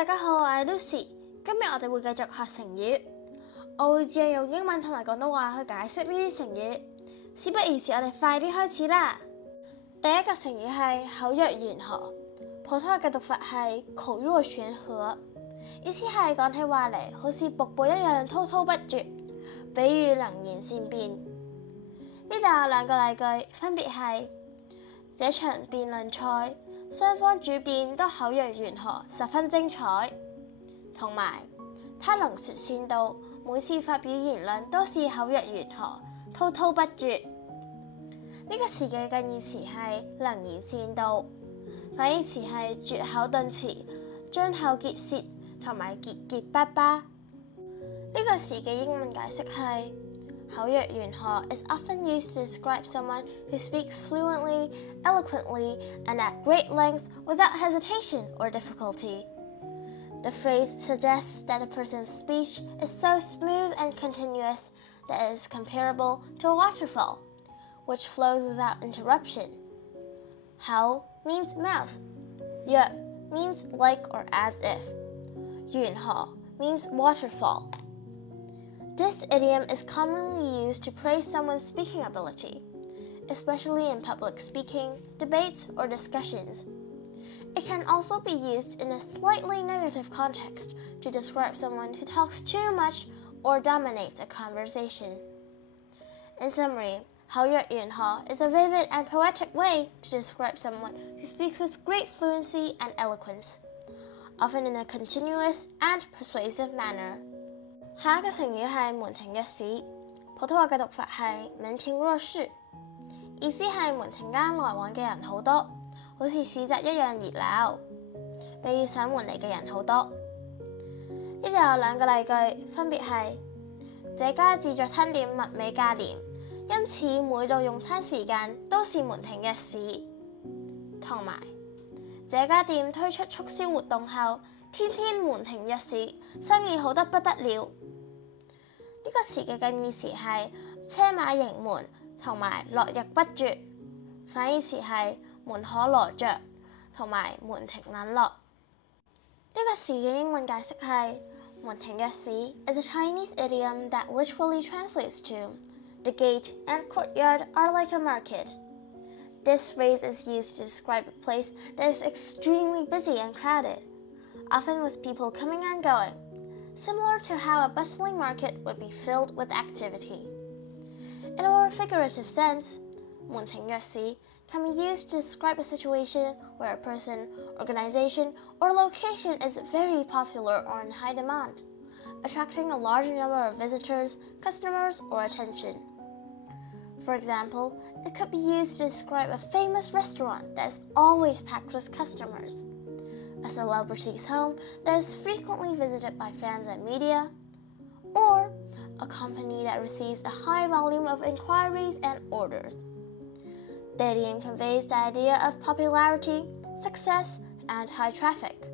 大家好，我係 Lucy。今日我哋會繼續學成語，我會盡用英文同埋廣東話去解釋呢啲成語。事不宜遲，我哋快啲開始啦。第一個成語係口若懸河，普通話嘅讀法係口若懸河，意思係講起話嚟好似瀑布一樣滔滔不絕，比喻能言善辯。呢度有兩個例句，分別係這場辯論賽，雙方主辯都口若懸河，十分精彩。同埋，他能說善道，每次發表言論都是口若懸河，滔滔不絕。呢個詞嘅近義詞係能言善道，反義詞係絕口頓詞、張口結舌同埋結結巴巴。呢個詞嘅英文解釋係口若懸河 is often used to describe someone who speaks fluently, eloquently, and at great length without hesitation or difficulty. The phrase suggests that a person's speech is so smooth and continuous that it is comparable to a waterfall, which flows without interruption. 口 means mouth. 若 means like or as if. 懸河 means waterfall. This idiom is commonly used to praise someone's speaking ability, especially in public speaking, debates, or discussions. It can also be used in a slightly negative context to describe someone who talks too much or dominates a conversation. In summary, 口若懸河 is a vivid and poetic way to describe someone who speaks with great fluency and eloquence, often in a continuous and persuasive manner. 下一個成語係門庭若市，普通話嘅讀法係門庭若市，意思係門庭間來往嘅人好多，好似市集一樣熱鬧，比喻上門嚟嘅人好多。呢度有兩個例句，分別係這家自助餐店物美價廉，因此每到用餐時間都是門庭若市，同埋這家店推出促銷活動後，天天門庭若市，生意好得不得了。呢個詞嘅近義詞係車馬盈門同埋絡繹不絕，反義詞係門可羅雀同埋門庭冷落。呢個詞嘅英文解釋係門庭若市 is a Chinese idiom that literally translates to the gate and courtyard are like a market. This phrase is used to describe a place that is extremely busy and crowded, often with people coming and going, similar to how a bustling market would be filled with activity. In a more figurative sense, 門庭若市 can be used to describe a situation where a person, organization, or location is very popular or in high demand, attracting a large number of visitors, customers, or attention. For example, it could be used to describe a famous restaurant that is always packed with customers, a celebrity's home that is frequently visited by fans and media, or a company that receives a high volume of inquiries and orders. The idiom conveys the idea of popularity, success, and high traffic,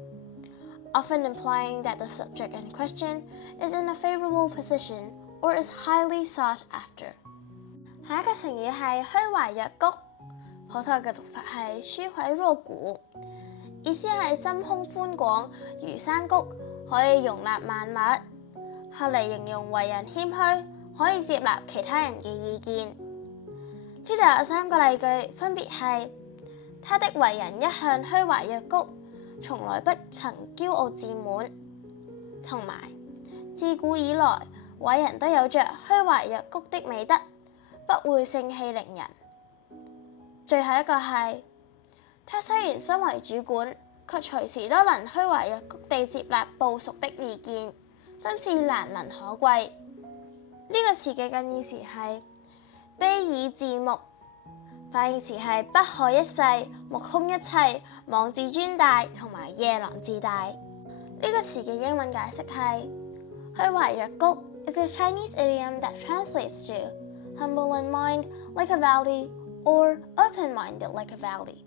often implying that the subject in question is in a favorable position or is highly sought after. 下一個成語係虛懷若谷，普通話嘅讀法係虛懷若谷，意思係心胸寬廣如山谷，可以容納萬物。後嚟形容為人謙虛，可以接納其他人嘅意見。呢度有三個例句，分別係他的為人一向虛懷若谷，從來不曾驕傲自滿，同埋自古以來偉人都有着虛懷若谷的美德，不會盛氣凌人。最後一個係他雖然身為主管，卻隨時都能虛懷若谷地接納部屬的意見，真是難能可貴。呢個詞嘅近義詞係卑以自牧，反義詞係不可一世、目空一切、妄自尊大同埋夜郎自大。呢個詞嘅英文解釋係虛懷若谷 is a Chinese idiom that translates to humble in mind like a valley or open-minded like a valley.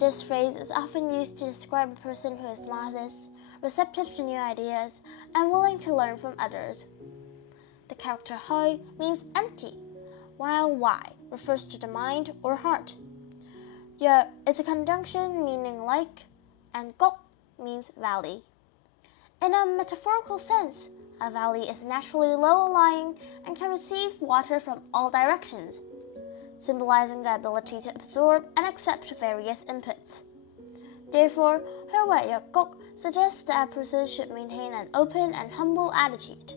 This phrase is often used to describe a person who is modest, receptive to new ideas, and willing to learn from others. The character hoi means empty, while wai refers to the mind or heart.若is a conjunction meaning like, and gok means valley. In a metaphorical sense, a valley is naturally low-lying and can receive water from all directions, symbolizing the ability to absorb and accept various inputs. Therefore, her Huayakok suggests that a person should maintain an open and humble attitude,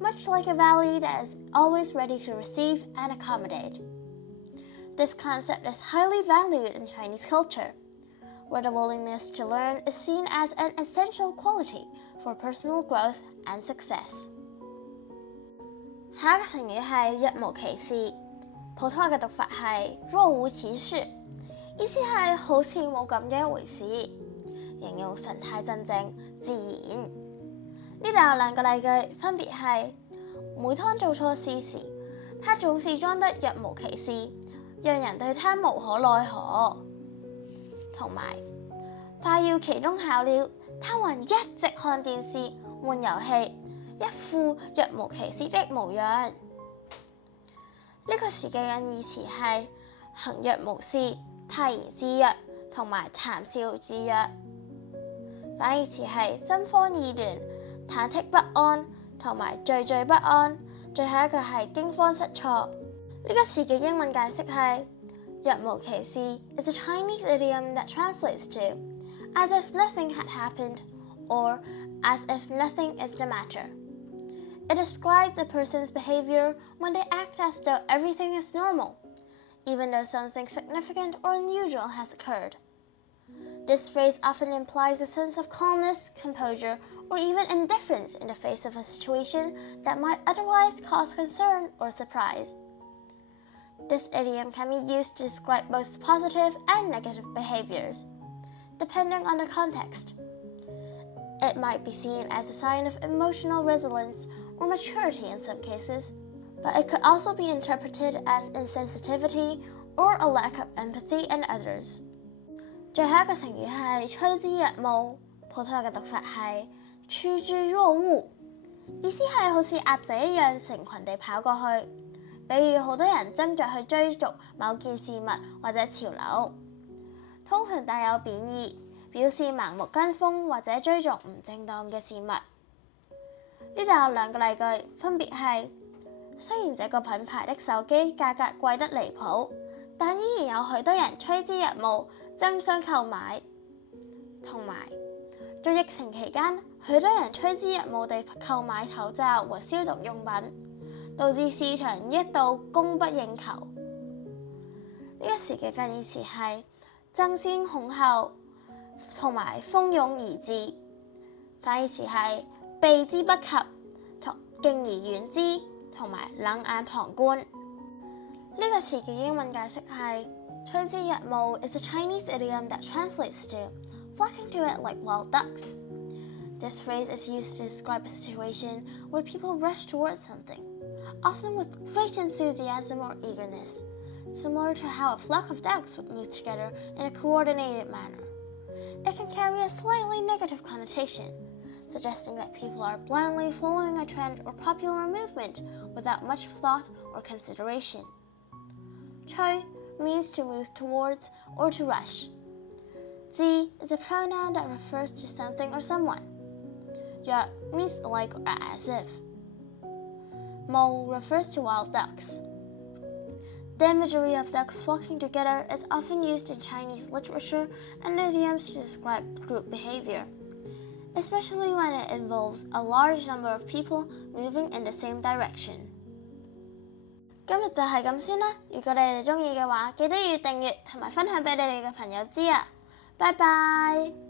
much like a valley that is always ready to receive and accommodate. This concept is highly valued in Chinese culture, where the willingness to learn is seen as an essential quality for personal growth and success. 下一個成語係若無其事，普通話嘅讀法係若無其事，意思係好似冇咁嘅一回事，形容神態鎮靜自然。呢度有兩個例句，分別係每當做錯事時，他總是裝得若無其事，讓人對他無可奈何。同埋快要期中考了，他還一直看電視、玩遊戲，一副若無其事的模樣。呢個時嘅引義詞係行若無事、泰然自若同埋談笑自若。反義詞係心慌意亂、忐忑不安同埋惴惴不安。最後一個係驚慌失措。呢個詞嘅英文解釋係若無其事 is a Chinese idiom that translates to as if nothing had happened or as if nothing is the matter. It describes a person's behavior when they act as though everything is normal, even though something significant or unusual has occurred. This phrase often implies a sense of calmness, composure, or even indifference in the face of a situation that might otherwise cause concern or surprise. This idiom can be used to describe both positive and negative behaviors, depending on the context. It might be seen as a sign of emotional resilience or maturity in some cases, but it could also be interpreted as insensitivity or a lack of empathy in others. 最後一個成語係趨之若鶩，普通話嘅讀法係趨之若鶩，意思係好似鴨仔一樣成群地跑過去，比如好多人爭着去追逐某件事物或者潮流，通常帶有貶義，表示盲目跟風或者追逐唔正當嘅事物。呢度有兩個例句，分別係雖然這個品牌的手機價格貴得離譜，但依然有許多人趨之若鶩，爭相購買。同埋在疫情期間，許多人趨之若鶩地購買口罩和消毒用品，導致市場一度供不應求。呢個時嘅近義詞係爭先恐後同埋蜂擁而至，反義詞係避之不及、敬而遠之同埋冷眼旁觀。呢個詞嘅英文解釋係趨之若鶩 is a Chinese idiom that translates to flocking to it like wild ducks. This phrase is used to describe a situation where people rush towards something, often with great enthusiasm or eagerness, similar to how a flock of ducks would move together in a coordinated manner. It can carry a slightly negative connotation, suggesting that people are blindly following a trend or popular movement without much thought or consideration. 趨 means to move towards or to rush. 之 is a pronoun that refers to something or someone. 若 means like or as if. 鶩 refers to wild ducks. The imagery of ducks flocking together is often used in Chinese literature and idioms to describe group behavior, especially when it involves a large number of people moving in the same direction. 今日就係咁先啦，如果你哋鍾意嘅話，記得要訂閱同埋分享俾你哋嘅朋友知啊！拜拜。